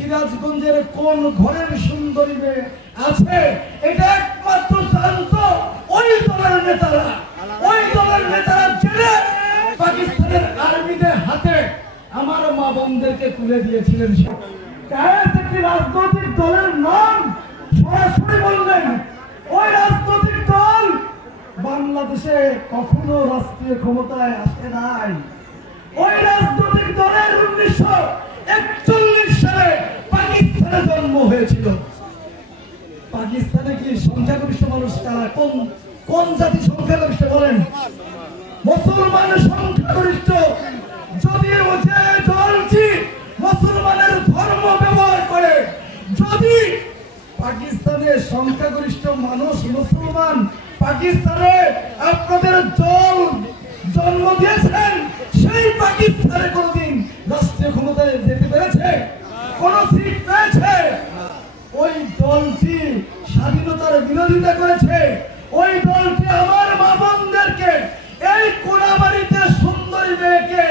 সিরাজগঞ্জের কোন ঘরের সুন্দরী মেয়ে আছে এটা একমাত্র জানতো ওই দলের নেতারা। ওই দলের নেতারা জেনে পাকিস্তানের আর্মিদের হাতে আমার মা বোনদেরকে তুলে দিয়েছিলেন। একটি রাজনৈতিক দলের নাম সরাসরি বললেন। ওই রাজনৈতিক দল বাংলাদেশে কখনো রাষ্ট্রীয় ক্ষমতায় আসে নাই। ওই রাজনৈতিক দলের 1941 সালে পাকিস্তানে জন্ম হয়েছিল। পাকিস্তানে কি সংখ্যাগরিষ্ঠ মানুষ কারা? কোন জাতি সংখ্যাগরিষ্ঠ বলেন? মুসলমান সংখ্যাগরিষ্ঠ। যদি যে দলটি মুসলমানের ধর্ম ব্যবহার করে, যদি পাকিস্তানের সংখ্যাগরিষ্ঠ মানুষ মুসলমান, পাকিস্তানে আপনাদের দল জন্ম দিয়েছেন, সেই পাকিস্তানে কোনদিন রাষ্ট্রীয় ক্ষমতায় যেতে পেরেছে? কোন সিট পেয়েছে? ওই দলটি স্বাধীনতার বিরোধিতা করেছে। ওই দলটি আমার মা বোনদেরকে, এই কোনাবাড়িতে সুন্দরী মেয়েকে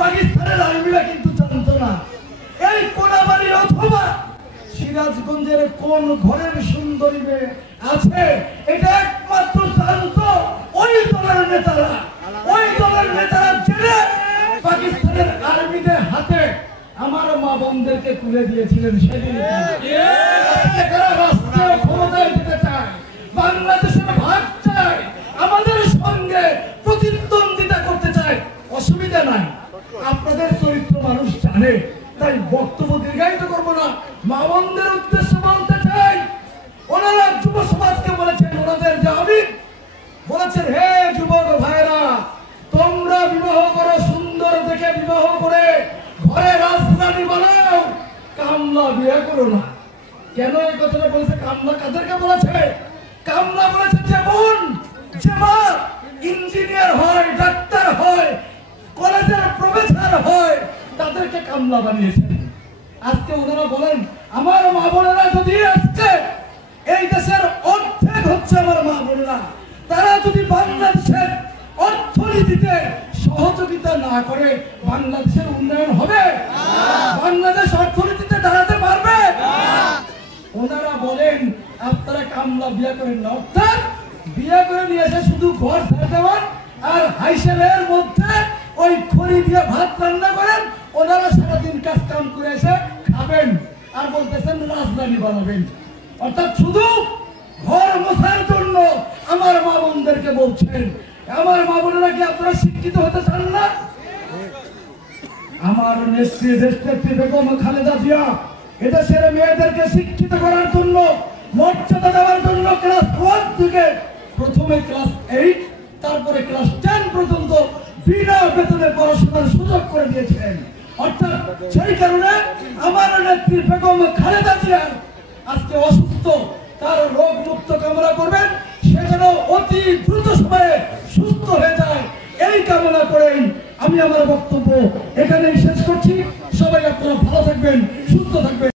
পাকিস্তানের আর্মিরা কিন্তু জানতো না। এই কোনাবাড়ি অথবা সিরাজগঞ্জের কোন ঘরের সুন্দরী মেয়ে আছে এটা একমাত্র জানতো ওই দলের নেতারা। ওই দলের নেতারা জেনে পাকিস্তানের আর্মিদের হাতে আমার মা বোনদেরকে তুলে দিয়েছিলেন। সেদিন রাষ্ট্রীয় ক্ষমতায় যেতে চায়, বাংলাদেশের ভাগ চায়, আমাদের সঙ্গে প্রতিদ্বন্দ্বিতা করতে চায়, অসুবিধা নাই। আপনাদের চরিত্র মানুষ জানে, তাই বক্তব্য দীর্ঘায়িত করবো না। মা বোনদের উদ্দেশ্যে বলতে চাই, ওনারা যুব সমাজকে বলেছেন, ওনাদের যে আমির বলেছেন, হে যুবক ভাইরা, তোমরা বিবাহ করো, সুন্দর দেখে বিবাহ করে ঘরে রাজধানী বানাও, কামলা বিয়ে করো না। কেন এই কথাটা বলেছে? কামলা কাদেরকে বলেছে? কামলা বলেছে যে বোন, যে মা ইঞ্জিনিয়ার হয়, ডাক্তার হয়, কলেজের প্রফেসর হয়, তাদেরকে কামলা বানিয়েছেন। আজকে ওনারা বলেন, আমার মা বোনেরা যদি আজকে এই দেশের অর্ধেক হচ্ছে আমার মা বোনেরা, তারা যদি বাংলাদেশের অর্থনীতিতে সহযোগিতা না করে বাংলাদেশের উন্নয়ন হবে? বাংলাদেশ অর্থনীতিতে দাঁড়াতে পারবে? ওনারা বলেন আপনারা কামলা বিয়ে করেন না, অর্থাৎ বিয়ে করে নিয়ে এসে শুধু ঘর ছেড়ে দেওয়ান আর হাইসেলের মধ্যে ওই খড়ি দিয়ে ভাত রান্না করেন। ওনারা সারাদিন কাজ কাম করে এসে খাবেন আর বলতেছেন রাজধানী বানাবেন। অর্থাৎ শুধু ঘর মোছার জন্য আমার মা বোনদেরকে বলছেন। আমার মা বোনেরা কি আপনারা শিক্ষিত হতে চান না? আমার নেত্রী দেশনেত্রী বেগম খালেদা জিয়া এদেশের মেয়েদেরকে শিক্ষিত করার জন্য, মর্যাদা দেওয়ার জন্য ক্লাস 1 থেকে প্রথমে ক্লাস 8, তারপরে ক্লাস 10 পর্যন্ত বিনা বেতনে পড়াশোনার সুযোগ করে দিয়েছেন। অর্থাৎ সেই কারণে আমার নেত্রী বেগম খালেদা জিয়া আজকে অসুস্থ, তার রোগ মুক্ত কামনা করবেন, সে যেন অতি দ্রুত সময়ে সুস্থ হয়ে যায়, এই কামনা করেই আমি আমার বক্তব্য এখানেই শেষ করছি। সবাই আপনারা ভালো থাকবেন, সুস্থ থাকবেন।